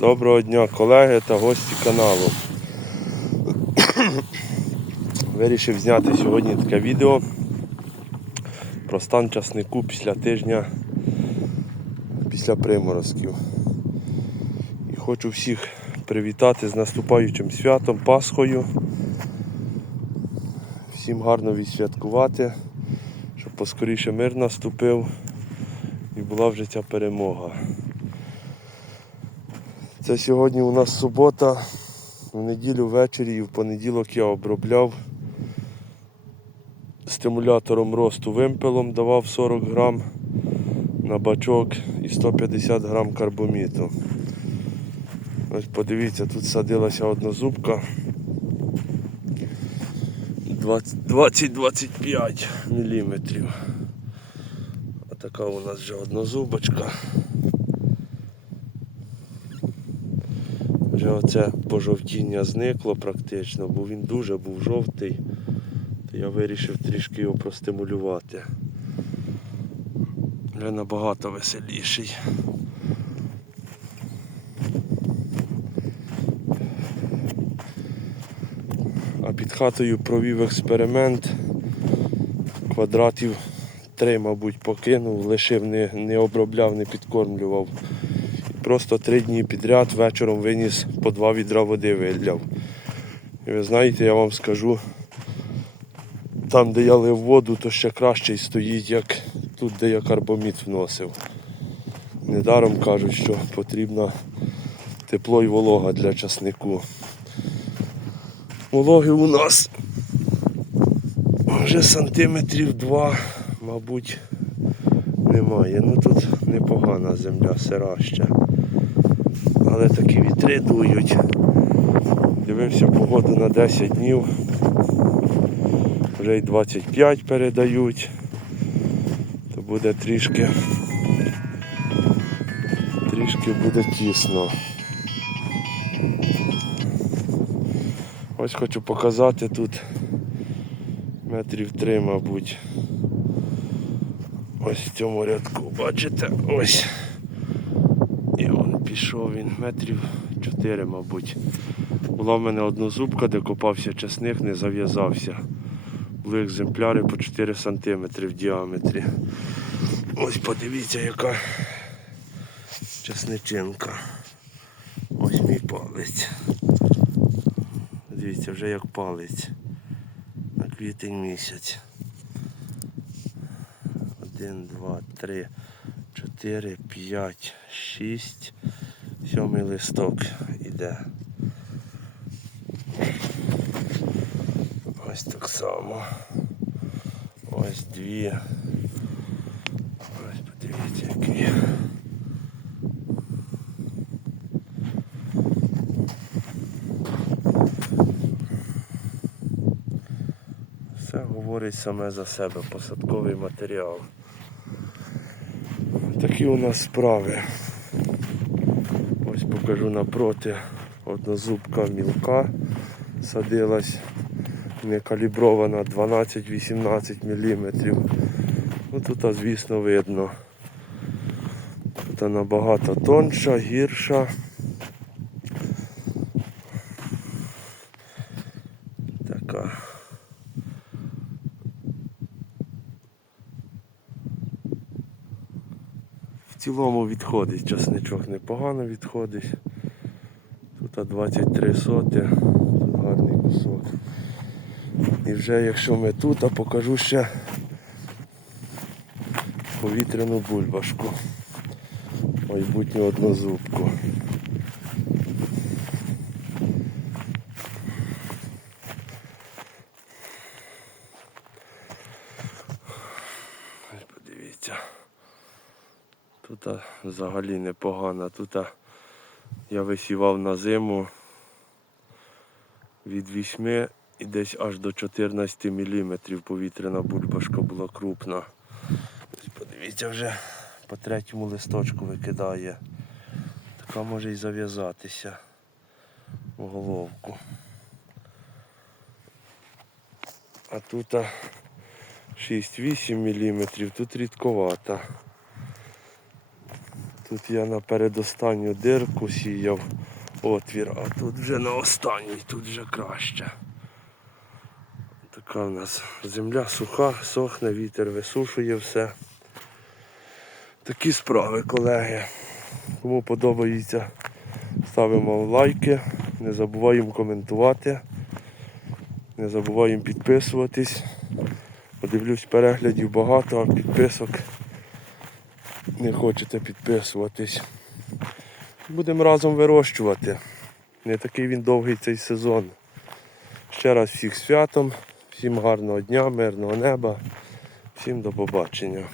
Доброго дня, колеги та гості каналу. Вирішив зняти сьогодні таке відео про стан часнику після тижня після приморозків. І хочу всіх привітати з наступаючим святом Пасхою. Всім гарно відсвяткувати, щоб поскоріше мир наступив і була вже ця перемога. Це сьогодні у нас субота. В неділю ввечері і в понеділок я обробляв стимулятором росту вимпелом, давав 40 грам на бачок і 150 грам карбоміту. Ось подивіться, тут садилася однозубка 20-25 мм. А така у нас вже однозубочка. Вже оце пожовтіння зникло практично, бо він дуже був жовтий, то я вирішив трішки його простимулювати. Вже набагато веселіший. А під хатою провів експеримент. Квадратів три, мабуть, покинув, лишив, не, не обробляв, не підкормлював. Просто три дні підряд вечором виніс по два відра води виляв. І ви знаєте, я вам скажу, там, де я лив воду, то ще краще стоїть, як тут, де я карбоміт вносив. Недаром кажуть, що потрібно тепло і волога для часнику. Вологи у нас вже сантиметрів два, мабуть, немає. Ну тут непогана земля, сира ще. Але такі вітри дують. Дивився погоду на 10 днів. Вже й 25 передають. То буде трішки. Трішки буде тісно. Ось хочу показати тут метрів три, мабуть. Ось в цьому рядку, бачите, ось. І он пішов він метрів 4, мабуть. Була в мене однозубка, де копався часник, не зав'язався. Були екземпляри по 4 см в діаметрі. Ось подивіться, яка часничинка. Ось мій палець. Дивіться, вже як палець. На квітень місяць. Один, два, три, чотири, п'ять, шість. Сьомий листок іде. Ось так само. Ось дві. Ось подивіться, які. Все говорить саме за себе, посадковий матеріал. Такі у нас справи. Ось покажу напроти однозубка мілка садилась, не калібрована 12-18 мм. Ну тут, звісно, видно. Тут набагато тонша, гірша. Така. Цілому відходить, часничок непогано відходить. Тут 23 соти, тут гарний кусок. І вже якщо ми тут, а покажу ще повітряну бульбашку. Майбутню однозубку. Ось Подивіться. Тут взагалі непогано. Тут я висівав на зиму від 8 і десь аж до 14 мм повітряна бульбашка була крупна. Подивіться вже по третьому листочку викидає. Така може і зав'язатися в головку. А тут 6-8 мм, тут рідковата. Тут я на передостанню дирку сіяв отвір, а тут вже на останній, тут вже краще. Така в нас земля суха, сохне, вітер висушує все. Такі справи, колеги. Кому подобається, ставимо лайки, не забуваємо коментувати, не забуваємо підписуватись. Подивлюсь, переглядів багато, а підписок не хочете підписуватись. Будемо разом вирощувати. Не такий він довгий цей сезон. Ще раз всіх святом, всім гарного дня, мирного неба, всім до побачення.